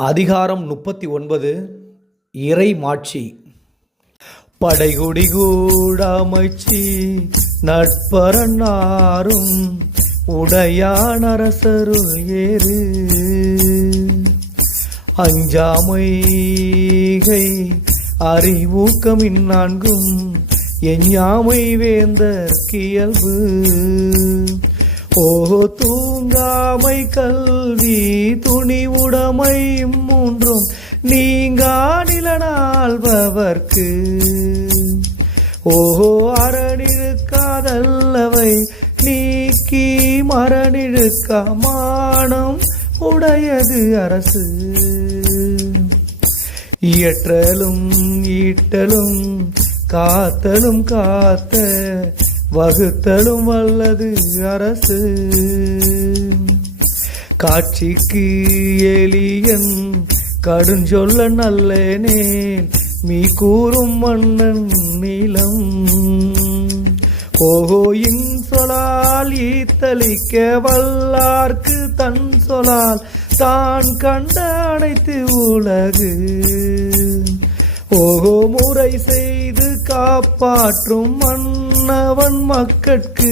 அதிகாரம் 39 இறை மாட்சி. படைகுடி கூடமைச்சி நட்பரன்னாரும் உடையான் அரசருள் ஏறு அஞ்சாமைகை அறிவூக்கமின் நான்கும் எஞ்ஞாமை வேந்தர் கியல்பு ஓஹோ தூங்காமை கல்வி துணிவுடைமை மூன்றும் நீங்கா நிலனாள்பவர்க்கு ஓஹோ அரணிழுக்காதல்லவை நீக்கி மரணிழுக்கா மானம் உடையது அரசு இயற்றலும் ஈட்டலும் காத்தலும் காத்த வகுத்தலும் வல்லது அரசு காட்சிக்கு எளியன் கடுஞ்சொல்ல நல்லனேன் மீ கூறும் மன்னன் நீளம் ஓஹோ இன்சொலால் ஈத்தளிக்க வல்லார்க்கு தன் சொலால் தான் கண்ட அனைத்து உலகு ஓஹோ முறை செய்து காப்பாற்றும் மன்னவன் மக்கட்கு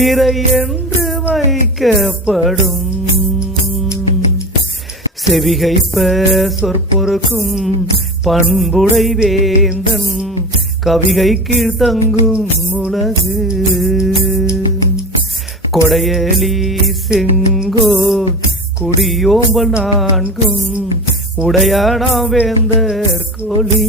இறை என்று வைக்கப்படும் செவிகைப்ப சொற்பொருக்கும் பண்புடை வேந்தன் கவிகை கீழ்த்தங்கும் உலகு கொடையலி செங்கோல் குடியோம்பல் நான்கும் உடையானாம் வேந்தர் கோலி